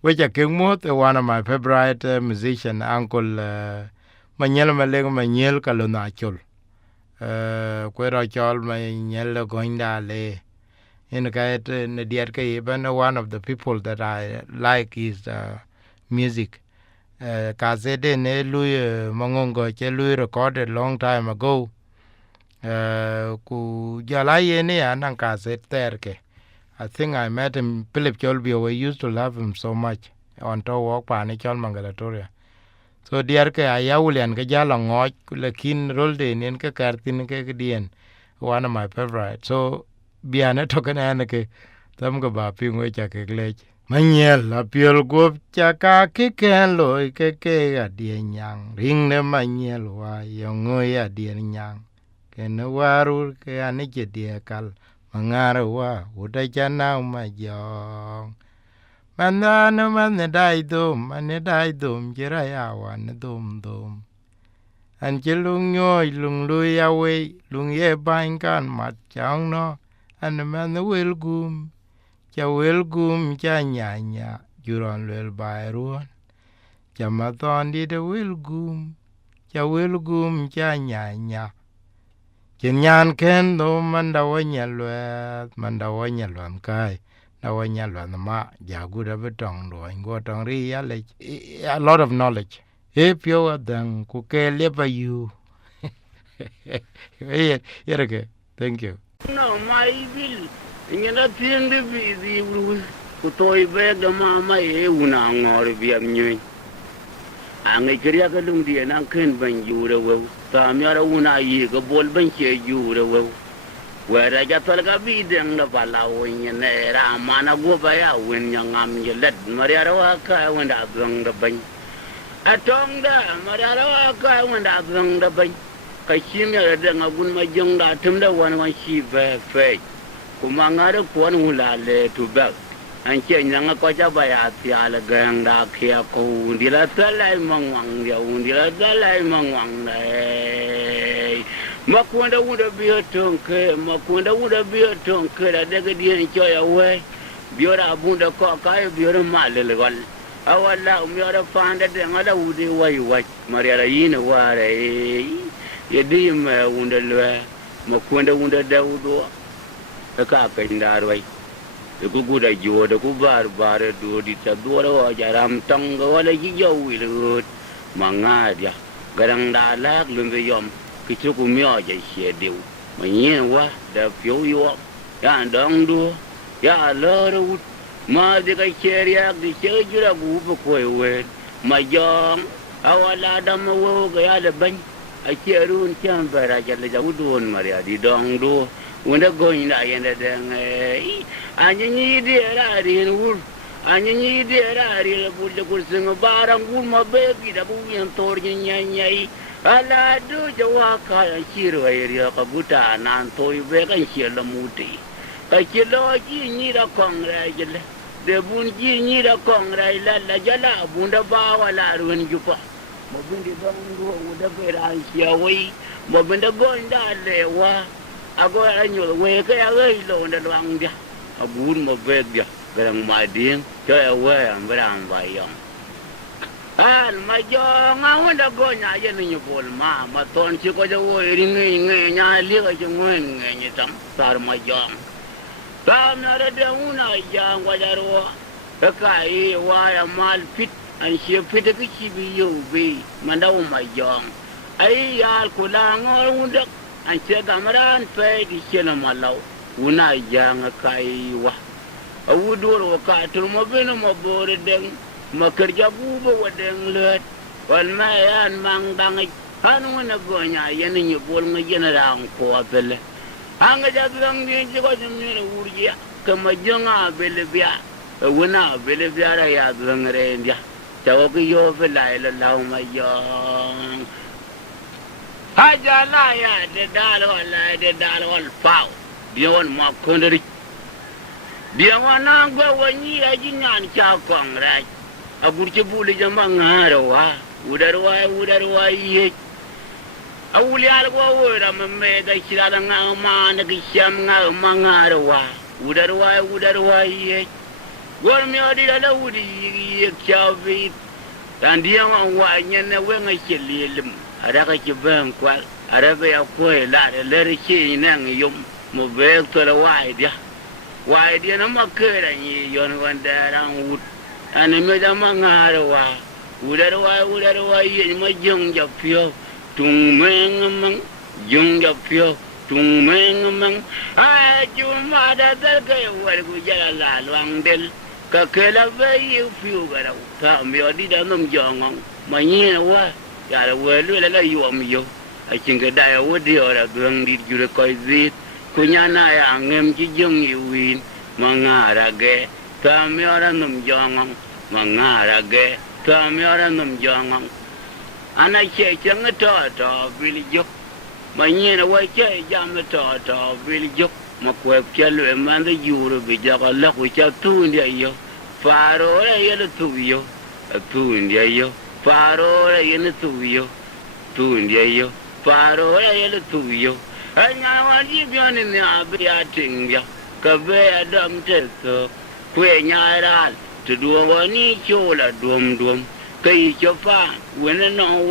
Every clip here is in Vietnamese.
which I came with one of my favorite musician, Uncle Manyel Maleng Manyel Kalunachol. Quero chol Manyel Goinda Le. In the dear even one of the people that I like is music. Kazede ne lui mongongo che lui recorded long time ago. Ku jala yene anang kazet terke. I think I met him, Philip Cholby. We used to love him so much. On to walk pa ni chol Mangalatoria. So dear ke ayawulian ke jala ngoj lekin rolde nin ke kartin ke dien. One of my favorite. So biane token anake tam go ba pingwe cha ke glech. Manyel la piel gop cha ka ki ken loy ke adien yang. Ring ne manyel wa yongoy adien yang. Ken warur ke anike die kal. Mangara wa udajana umajong. Manana man dai dum jira ya wan dum. Anjelung yoy lung lui away lung ye bain kan mat chang no. An man will gum. Cha will gum cha nya juron lel bayruan. Cha maton di de will gum. Cha will gum cha nya. Nyan ken do mandawanya lwan kai dawanya lwan ma jaguda betong do ngo tong ri ya le a lot of knowledge if you are then ku ke leba you yereke thank you no my will ingena tiende bi di ku toy be da mama e una ngor bi am nyi angai kriya ka lung di na ken ban ju de wo ta mi ara una yi ga bol ban che ju de wo wera ja tol ga bi den da bala wo ne ra mana go ba ya wen nya ngam ye let mari ara wa ka wen da bang da ban atong da mari ara wa ka wen da bang da ban ka shi mi ara da ngagun ma jong da tum da wan wan shi fe fe kuma ngare ko an hula le tu ba an che nyanga ko ja ba ya ti ala gang da kia ko undi la talai mangwang dia undi la talai mangwang dai makunda unda biyo tonke makunda unda biyo tonke da daga dia cho ya we biyo ra bunda ko kai biyo ra male le gal awala mi ara fanda de ngala udi wai mariara yina ware yedi me unda le makunda unda da udo ka ka ndar wai ku guda jo da ku bar do di ta do ro jaram tang ga wala ji jo wi lut manga dia garang da lak lumbe yom ki chu ku myo je she diu ma yin wa da pyo yo ya dong do ya lo ru ma de ka cheria di che ju ra gu bu ko we ma jong awala da ma wo ga ya da ban a che run cham ba ra ja le ja udon maria di dong do wanda goyin da yanda da anyi di era rin wul anyi di era rin bul de kursin barang gul ma bebi da bu yan tor nyanyai ala do jawa ka shiro area ka buta nan toy be kan shela muti ka shelo ji ni da kongra jele de bun ji ni da kongra la jala bunda ba wala ruwan jupa mo bindi don do da be ran shawai mo binda gonda lewa ago anyo we ka ya lo da wang dia abun mo be dia garang ma ding cho ya we am bram ba yong an ma jo nga wanda go nya ye ni bol ma ton chi ko jo we ri nge nya li ga jo ngwen nge ni tam sar ma jo ta na da de una ja ngwa ja ro ka yi wa ya mal fit an shi fit ka chi bi yo be manda o ma jo ai ya ku la ngor unda an ce gamaran fe di shena malau una janga kai wa awudur wa ka turmo bino mo bore den makarja buba wa den let wal mayan mang dang han wana gonya yen ni bol nga yen ran ko bele anga ja dang ni ji ko jum ni urjiya kama jonga bele biya wana bele biya ra ya dang re ndia tawo ko yo fe la ila law ma yong haja la ya de dal wal pau dia wan ma kondri dia wana go wani ya jinyan cha kong ra aburche buli jamba ngara wa udarwa ye awuli algo wora me da shirala nga ma na ki sham nga mangara wa udarwa ye gor mi odi la wudi chavi dan dia wa nyane wenga chililim ara ka chiban kwal ara be akoy la le chi nang yum mo be to la wa dia na makera ni yon wanda ran wut an me da mangara wa udar wa ye ma jong ja pyo tung meng mang jong ja pyo tung meng mang a ju ma da dal ka war ku ja la luang del ka ke la ve yu pyo ga ra ta mi odi da nom jong ma ni wa ya la we lu la yu am yo a chin ga da wo di ora dong di ju ko zit kunyana ya ngem ji jong yu win mangara ge ta mi ora nom jong mangara ge ta mi ora nom jong ana che chang to bil jo ma ni na wa che jam to bil jo ma ko che lu man de yuru bi ja ka la ku cha tu ndi yo faro re ye tu yo tu ndi yo faro re ye tu yo tu ndi yo faro re ye tu yo anya wa ji byo ni na bi ya ting ya ka be adam te so kwe nya ra tu do wa ni cho la dom kai cho fa wena no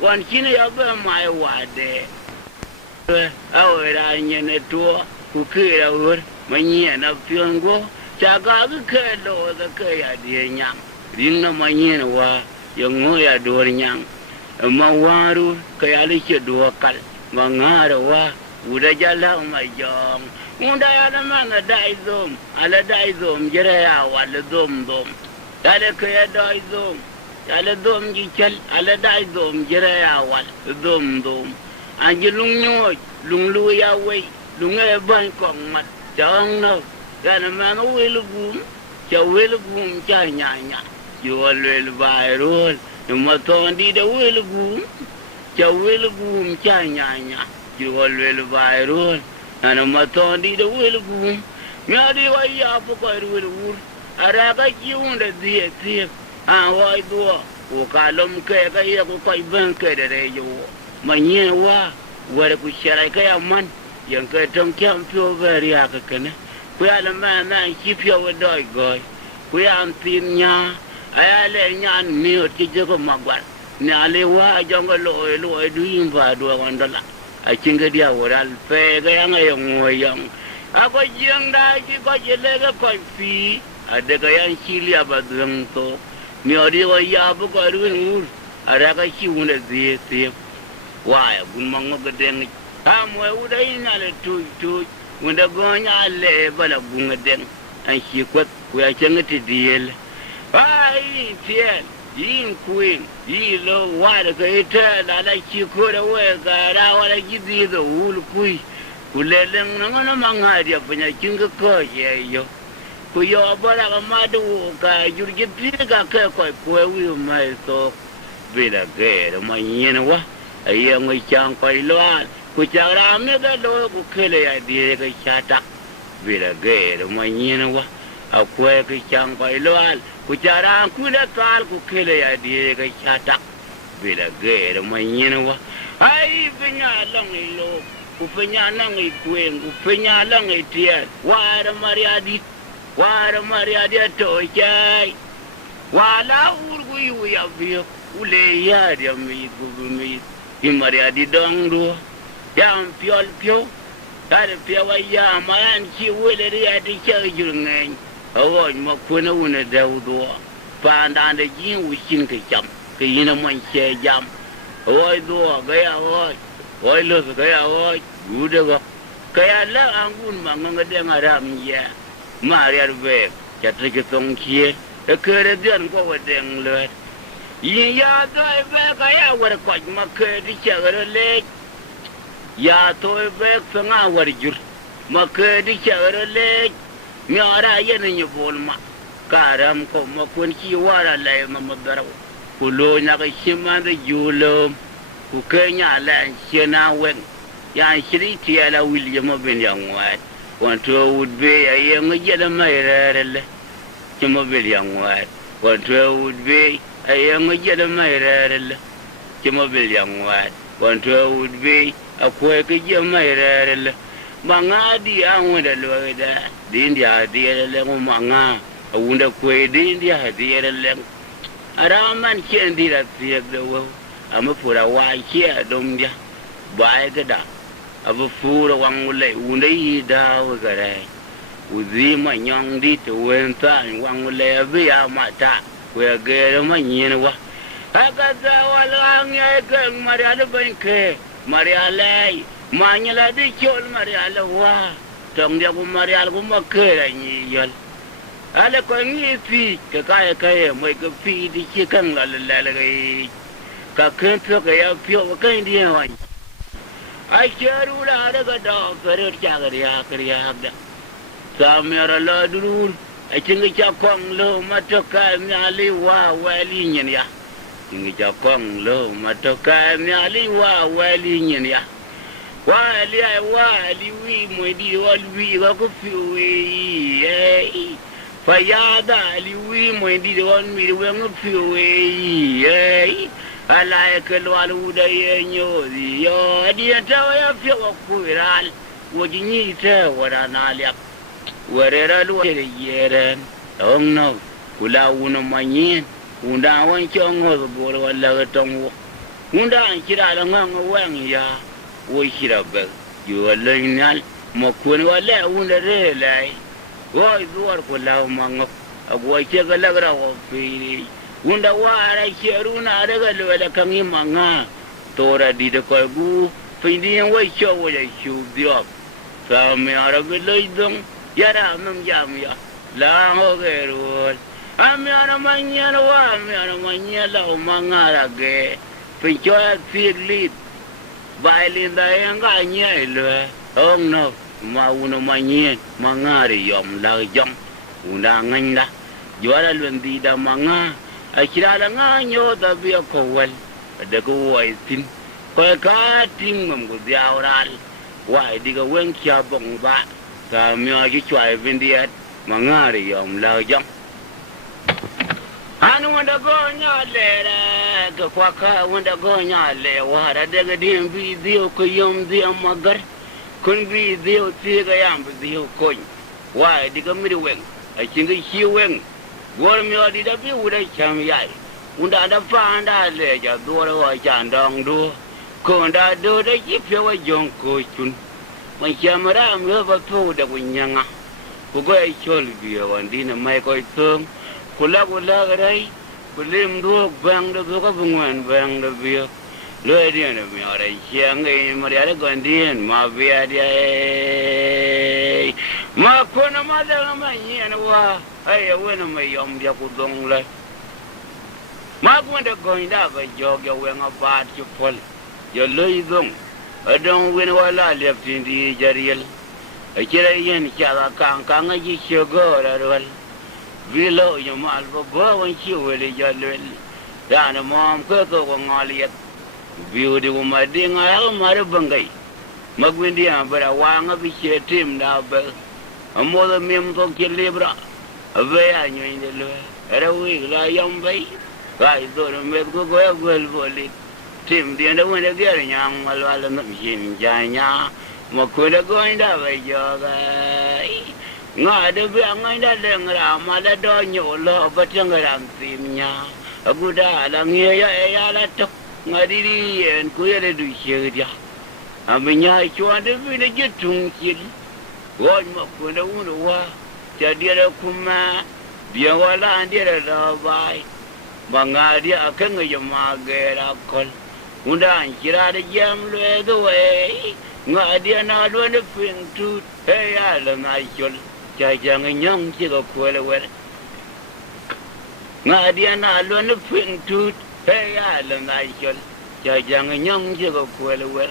wan chin ya ba mai wa de awera nyene to ku kira wor manye na pyongo chaga ke lo da ke ya de nyang rinna manye wa yango ya dor nyang ma waru ka ya le che do kal mangara wa uda jala ma jong unda ya na ma dai zom ala dai zom jere ya wal dom dale ke ya dai zom ala dom ji chal ala dai zom jere ya wal dom anji lung nyo lung lu ya wei lung e ban kong mat chang no kana ma no wel gum cha nya yo lel bai rol ma to ndi de wel gum cha nya yo lel bai rol ana ma to ndi de wel gum nya di wa ya po ko wel wur ara ka ji unda die a wai do o ka lom ke ka ye ko ban ke de yo manye wa wara ku sharai ka man yang ka tong kyam pyo bari aka kana ku ya la ma na ki pyo wa doi goy ku ya an tin nya aya le nya ni o ti je ko magwar ni ale wa jonga lo du yin ba do wandala a kinga dia woral pe ga yang ay ngoyang ako jeng da ki ko je le ga ko fi ade ga yan chili abadung to mi ori wa ya bu ko ru ara ka chi una zie waya gun mango gadeng amwe udai na le tu unda gonya le bala gun gadeng an shi kwat ku ya cenga ti diel ai tiel yin queen yi lo wada ka ita la chi ko da we ga ra wala gidi do ul kui kulelen ngono mangari apanya kinga ko ye yo ku yo bala ga madu ka jurgi ti ga ka ko wi mai so bila ge ma yin wa ai ngai chang pai loan ku chang ram ne da lo ku khele ya di ga chata bila ge ma yin wa a ku ke chang pai loan ku chang ram ku da kal ku khele ya di ga chata bila ge ma yin wa ai pinya long lo ku pinya nang i kuen ku pinya lang i tie wa ra mariadi to chai wala urgu yu ya bi ule ya dia mi ku mi Imaria di dong do, yang pio, tadi pio waya malan si wile dia di cari jurngen, awak makuna una dah do, pandan de jin usin ke jam, ke ina man se jam, awak do gaya awak lo gaya awak, udah gak, gaya la anggun mangang ada ngaram ya, Maria be, jatuh ke tongkie, keredian kau wedeng le. Ya tôi về cái war quạch mà kê đi chợ rồi lên. Ya tôi về phương à war jur mà kê đi chợ rồi lên. Nhớ ra yên như bồn mà. Karam ko mà quân chi wara lại mà đaro. Kulo na cái xima de julom. Ku kê nhà lại xia na wen. Ya xiri tia la William ben yang wat. Wan to would be ay ng jela mai rele. Chimo ben yang wat. Wan to would be ay ang jela mai rele. Chimo ben yang wat. Wan to would be akwe ke jela mai rele. Manga di ang da lo da. Din dia le manga. unda kwe din dia dia leng araman chen di ra tiek de wo ama pura wa che dom dia bai ga da aba fura wang le unda yi da wa ga re uzi ma nyong di to wen ta wang le bi ya ma ta we ga ma nyin wa aga za wala ngai ga mariala ban ke mariala manyala di chol mariala wa tong dia ko mariala ko ma ke ra ni yol ala ko ngi fi ka ka mai ka fi di chi kan la la la ka kan to ka ya fi o kan di wa ai charu la da ga da fer cha ga ya da sa me ra la durul ai chingi cha kong lo ma to ka mi ali wa li nyen ya chingi cha kong lo ma to ka mi ali wa li nyen ya wa li wi mo di wa wi ga ko fi wi Fayada liwi mo di don mi wen fiwe ala ke walu da yenyo yo di ta ya fi ku ral wo ni ta wara na lyak wara lu yeren on no kula uno manyin unda wan chong ho bo wala tong unda an kira la ngang wan ya wo kira ba yo la nal mo kun wala unda re lai woi zuwar kula mango agwa ke ga lagra wa fi unda wara sheru na daga lwela kan yi manga tora di da ko gu fi di wai cho wa ya shu dio sa me ara be leidong yara mam jam ya la ho ge ro ami ara manya wa ami ara manya la manga ra ge fi cho fi lit bailin da nga nya le ong no ma uno manyen mangari yom la jom unda nganda juala lundi da manga akira la nganyo da bi ko wal da ko waitin ko ka ting mum go diawral wai diga wen kya bong ba ka mi agi chwai vindiat mangari yom la jom anu wanda go nya le ka kwa ka wanda go nya le wara daga dim bi dio ko yom di amagar kun bi dio ti ga yam dio kon wa diga mi wen a kinga shi wen gor mi odi da bi wuda cham yai unda da fa anda le ja do wa chan dong do ko da do da ji pye wa jong ko chun ma chamara am lo ba to da kunyanga ko go ai chol bi wa ndina mai ko tung kula ga dai kulim do bang da ko bungwan bang da bi lo di na mi ora chiang ai mariala gondin ma via dia ma kona ma da ma yen wa ai wena ma yom dia ku dong le ma ku da goinda ba jog ya wenga ba ti pol yo loi dong adon wen wala left in di jariel a kira yen cha ka nga ji shogo ra wal vilo yo mal ba wan chi wele jalwel da na mom ko ko ngaliyat biu di uma dinga al mare bangai magwindi ambara wanga bi chetim da ba amoda mem to kelibra ave anyo indelo era wi la yambai gai do me go go ya gol boli tim di anda wona dia nyang mal wala nam jin janya mo ko da go inda ba yoga nga de bi anga da lengra mala do nyolo ba tangaram timnya aguda la ngiya ya la tok ngadiri en ku yele du sheria amenya chwa de bi ne jetung kil won ma ku da uno wa ja dia kuma dia wala dia da bai bangadi akan ya magera kol unda an kira da jam le do e ngadi na do ne pintu e ya la na chol ja jang nyang chi ko ko le wer ngadi na do ne pintu hey ya la na chol ja jang nyang chi ko ko le wer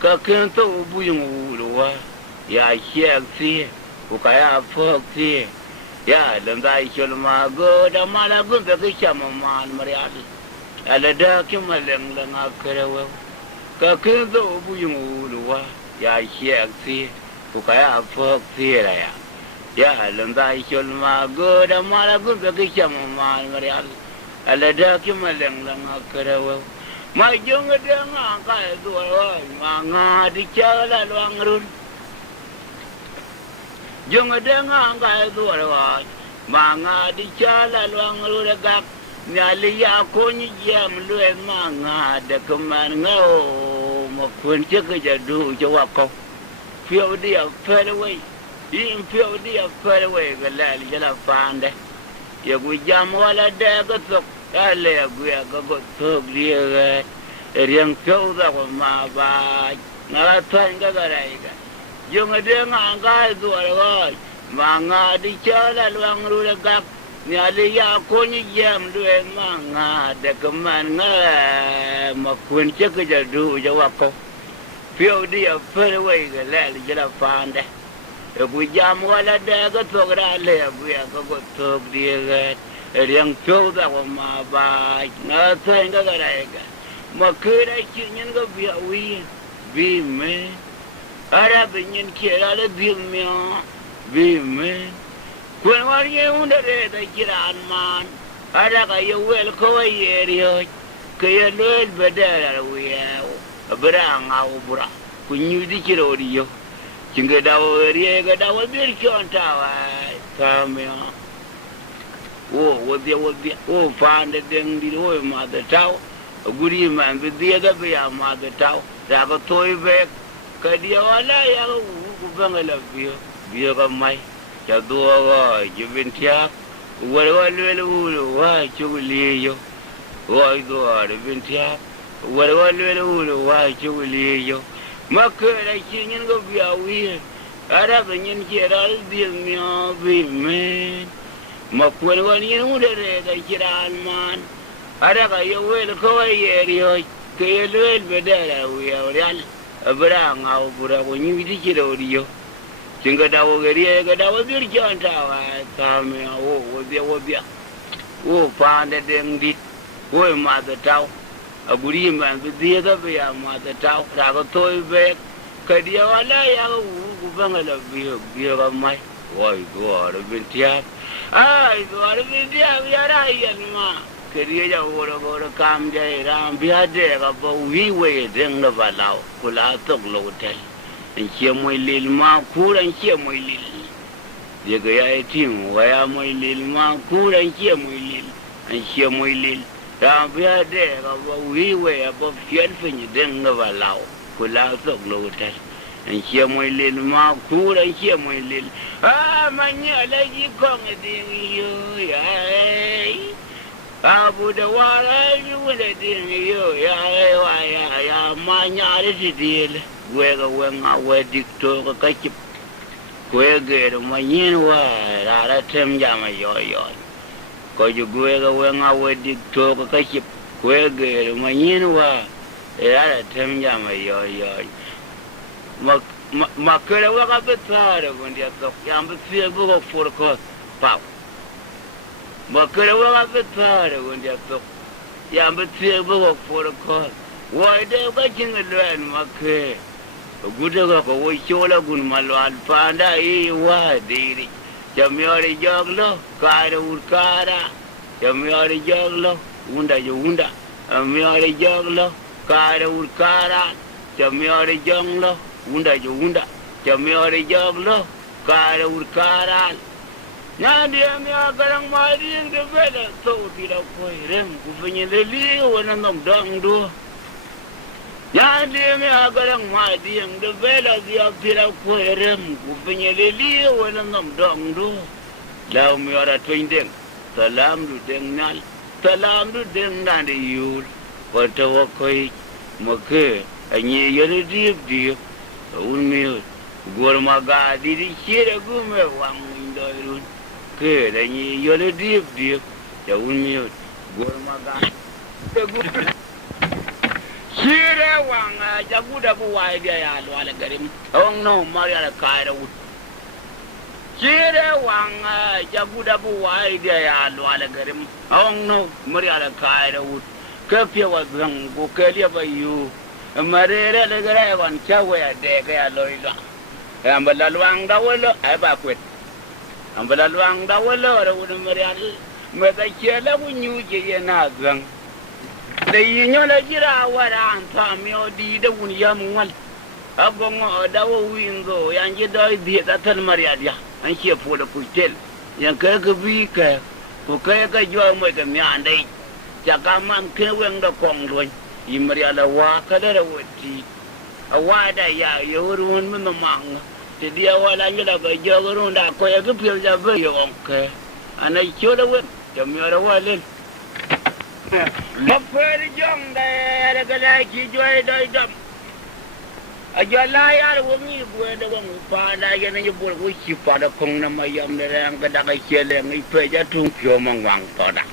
ka ken to bu yung u wa ya shek si ku ka ya fok si ya la na chol ma go da mala gun da ke chama mal marial ala da ki maleng la na kare wa ka ken to bu yung u wa ya shek si ku ka ya fok si la ya la na chol ma go da mala gun da ke chama mal marial ala da ki maleng la na kare wa ma jong de nga ka do wa ma nga di cha la luang run jong de nga ka do wa manga di chala luang lu gak nyali ya ko ni jam lu manga de kaman ngao ma kun che ke jadu jawa ko phiêu đi ở phê away in phiêu đi ở phê away cái lẽ là la pande ya gu jam wala de ga tok ale gu ya ga go tok đi riang phiêu da ko ma ba na tan ga rai ga yung de nga ga du rồi mà nga đi chơi là luang ru la gap nyali ya ko ni jam lu manga de kaman nga ma kun che ke jadu jawa ko phiêu đi ở phê away cái lẽ là la pande ya gu jam wala de ga tok ra le gu ya ga go tok đi riang phiêu da ko ma ba na tan ga rai ga mà cứ đây chỉ nhân cái việc vì mẹ ara bệnh nhân kia là việc mẹ vì mẹ quên vào những vấn đề đấy chỉ là ăn man ara cái yêu well coi rồi cái lời bây giờ là well bữa ngau bữa cũng như đi chơi rồi yo chính cái đầu biết chọn tao à mẹ ô phan để đừng đi thôi mà để tao guri man be dia da be ya ma da taw da ko toy be ka dia wala ya ku bangala bio ka mai cha do go jibin tia wala wa chuli yo wa do ar bin tia wala wa chuli yo ma ka da chin go bia wi ara be nyin ke ra di myo bi me ma ko wala ni mu de da kiran man ara ka yo wel ko yeri ke lel bedara wi awral abra ngau bura ko nyi di kiro rio singa dawo geri ga dawo bir janta wa ta me wo bia wo pa de deng dit wo ma da taw aguri man bi dia ga bia ma da taw ra ko toy be ka dia wala ya ku bangala bi ga mai woi go ar bin tia ai go ar bin tia ya ra yan ma keriya ja woro kam ja ram bia de ga bo wi we deng na balau kula tok lo tel en che moy lil ma kuran che moy lil ye ga ya tim wa ya moy lil ma kuran che moy lil en che moy lil ram bia de ga bo wi we bo fiel fin deng na balau kula tok lo tel en che moy lil ma kuran che moy lil manya la ji kong ding yo ya abu da wara yi wule din yo ya ma nyare ti dil gwega wenga we dikto ka kachip gwega ma nyin wa ra tem jama yo ko ju gwega wenga we dikto ka kachip gwega ma nyin wa ra tem jama yo ma kere wa ka betare gondi atok yam be go for ko pa ma kere wa ka betare gondi atok yam be go for ko wa de ka jinglen ma ke gude ko wo chola gun malwal panda wa diri jamiori joglo kare urkara jamiori joglo unda jamiori joglo kare urkara jamiori joglo unda jamiori joglo kare urkara nadi ami agarang mari de bela so tira koi rem ku fenyele li wona nom dong do nadi ami agarang mari de bela dia tira koi rem ku fenyele li wona nom dong do law mi ora twindeng salam du deng nal salam du deng nande yul wata wakoi make anyi yere dip unmi gor maga di shire gume wang indorun ke danyi yole dip ya unmi gor maga shire wang jaguda bu wai dia ya wala garim ong no maria kaira ut shire wang jaguda bu wai dia ya wala garim ong no maria kaira ut kafia wazang ko kelia bayu marere le gara wan chawe de ga loila ambala luang dawolo ai ba kwet ambala luang dawolo ro un marial me da chela bunyu je na gang de yinyo la jira wara anta mi odi de un yam wal abongo dawo wingo yanje dai di da tan marial ya an che fo da kutel yang ke bi ke ko ke jo mo ke mi ande ja ka man ke wen da kong ruin imri ala wa ka da wati awa da ya yorun mi mang te dia wala ngi da ba jo run da ko ya ke pil ja ba yo ke ana cho da wen jo mi ra wa len ma fer jong da ga la ki jo dai dam a jo la ya wo ngi bu da wong pa da ya ne bu ko chi pa da kong na ma yam da ang ga da ga che le ngi pe ja tung pyo mang wang to da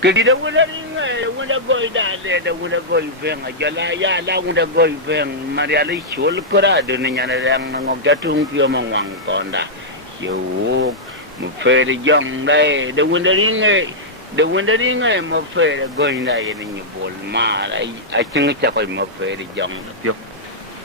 ke di da wala ngai wala goi da le da wala goi veng a jo la ya la wala goi veng ma ya le chol ko ra de ne nya da ang ngok ja tung pyo mang wang to da yo mo fe de jong dai da wala ngai de wanda ringa mo fe goi na ye ni bol ma ai a chinga cha ko mo fe de jong pyo